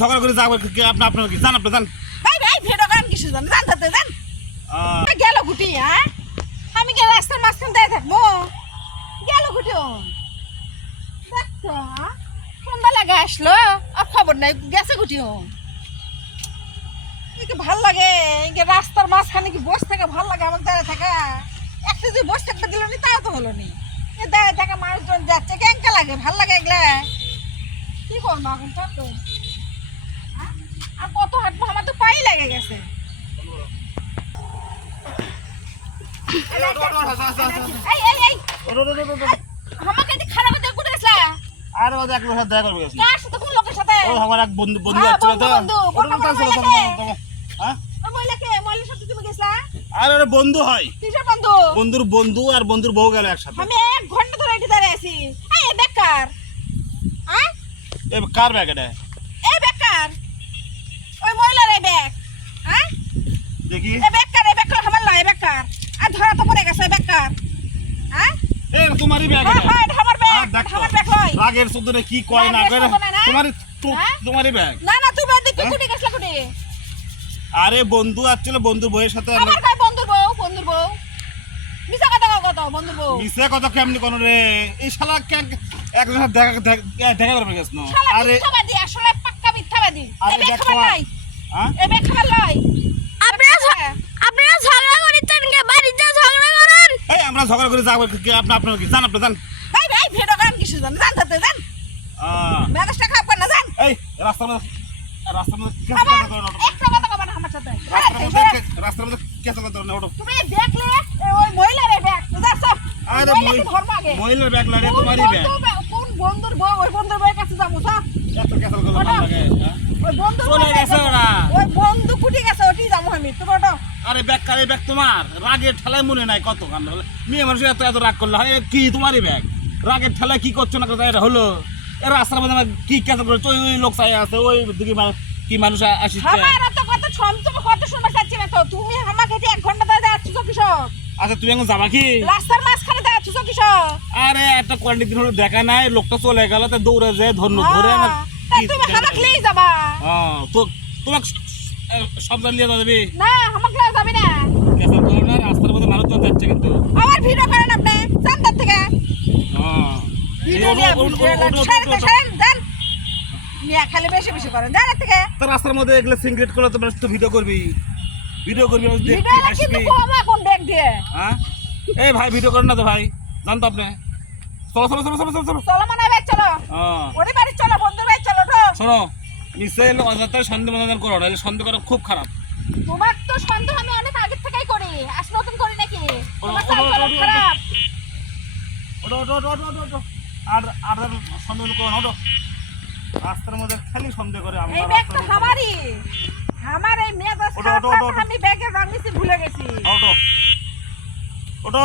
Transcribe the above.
ঝগড়া করে যাবো আপনি আপনার কি জান আপনি জান ভাই ভাই ভিডিও করেন কিছু জান জানতে জান গেল গুটি হ্যাঁ আমি কি রাস্তার মাঝখান দিয়ে থাকবো গেল গুটি দেখছো সন্ধ্যা লাগে আসলো আর খবর নাই গেছে গুটি ভাল লাগে রাস্তার মাঝখানে কি বসে থাকা ভাল লাগে আমার দাঁড়িয়ে থাকা একটা যদি বসে থাকতে দিল নি তাও তো হলো নি দাঁড়িয়ে থাকা মানুষজন যাচ্ছে কেঙ্কা লাগে ভাল লাগে এগুলা কি করবো এখন তো আর কত হাঁটবো আমার তো পাই লেগে গেছে আমাকে এদিকে খারাপ দিয়ে কোথায় গেছিলা আরে ওদের এক লোকের সাথে দেখা করবে কার সাথে কোন লোকের সাথে ও আমার এক বন্ধু আসছিল তো হ্যাঁ ওই মহিলার সাথে তুমি গেছিলা আরে ওরে বন্ধু হয় কিসের বন্ধু বন্ধুর বন্ধু আর বন্ধুর বউ গেল একসাথে আমি 1 ঘন্টা ধরে এটি দাঁড়িয়ে আছি এই বেকার হ্যাঁ এ কার ব্যাগ এটা এই বেকার ওই মহিলার এই ব্যাগ হ্যাঁ দেখি এই বেকার আমার লয় বেকার আর ধরা তো পড়ে গেছে বেকার হ্যাঁ এ তোমারই ব্যাগ হ্যাঁ এটা হ্যাঁ এটা আমার ব্যাগ আমার ব্যাগ লয় রাগের সুদরে কি কয় না কয় তোমারই ব্যাগ না না তুমি ওদিক কুটি গেছলা কুটি আরে বন্ধু আসছিল বন্ধুর বউয়ের সাথে আমার কই বন্ধুর বউ মিছা কথা কও কত বন্ধুর বউ মিছে কথা কেমনি কোন রে এই শালা একজন সাথে দেখা করবে গেছ না আরে মিথ্যাবাদী আসলে পাক্কা মিথ্যাবাদী আরে এই ব্যাগ খাবার নাই হ্যাঁ এই ব্যাগ খাবার লয় আপনারা ঝগড়া করেন কে বাড়িতে ঝগড়া করেন এই আমরা ঝগড়া করে যাবো আপনি আপনার কি জান আপনি জান ভাই ভাই ভিডিও করেন কিছু জান জানতে জান মেজাজটা খারাপ করে না জান এই রাস্তার মধ্যে একটা কথা কবা না আমার সাথে রাস্তার মধ্যে কেসা কথা না ওঠো তুমি দেখলে ওই মহিলার এই ব্যাগ বুঝাছ আরে মহিলার ব্যাগ লাগে তোমারই ব্যাগ কোন বন্ধুর বউ ওই বন্ধুর বউয়ের কাছে যাবো স্যার এত কেসা কথা ভালো লাগে ওই বন্ধুর চলে গেছে ওরা ওই বন্ধু কুটি গেছে ওটি যাবো আমি তুমি ওটা আরে ব্যাগ কারে ব্যাগ তোমার রাগের ঠেলায় মনে নাই কত কাণ্ড হলো মেয়ে মানুষ এত এত রাগ করলো হয় কি তোমারই ব্যাগ রাগের ঠেলায় কি করছো না কথা এটা হলো এর রাস্তার মধ্যে কি কেসা করছো ওই লোক চাই আছে ওই দিকে কি মানুষ আসিছে আমার তো কত তুমি কত শুনবা চাচ্ছি না তো তুমি আমাকে 1 ঘন্টা ধরে যাচ্ছ কিসব আচ্ছা তুমি এখন যাবা কি রাস্তার মাঝখানে যাচ্ছ কিসব আরে একটা কোয়ান্টিটি হলো দেখা নাই লোকটা চলে গেল তা দৌড়ে যায় ধরে আমার তুমি আমাকে নিয়ে যাবা তো তোমাকে সব জানিয়ে যাবে না আমাকে নিয়ে যাবি না কেসা করো না রাস্তার মধ্যে মানুষ তো যাচ্ছে কিন্তু আমার ভিডিও করেন আপনি জানতার থেকে ভিডিও দেন মিয়া খালি বেশি বেশি করেন জানেন থেকে তো রাস্তার মধ্যে এগুলো সিগারেট করলে তোমরা তো ভিডিও করবি ভিডিও কিন্তু কম এখন ব্যাগ দিয়ে হ্যাঁ এই ভাই ভিডিও করেন না তো ভাই জানতো আপনি চলো চলো চলো চলো চলো চলো চলো মনে ব্যাগ চলো ওরে বাড়ি চলো বন্ধুর বাড়ি চলো তো শোনো নিশ্চয়ই অযথায় সন্দেহ মনোনয়ন করো না সন্দেহ করা খুব খারাপ তোমার তো সন্দেহ আমি অনেক আগে থেকেই করি আজ নতুন করি নাকি তোমার তো খারাপ ওটো আর সন্দেহ করো না ওটো রাস্তার মধ্যে খালি সন্দেহ করে এই ব্যাগ তো আমারই আমার এই মেয়ে আমি ব্যাগের রং মিশিয়ে ভুলে গেছি ওটো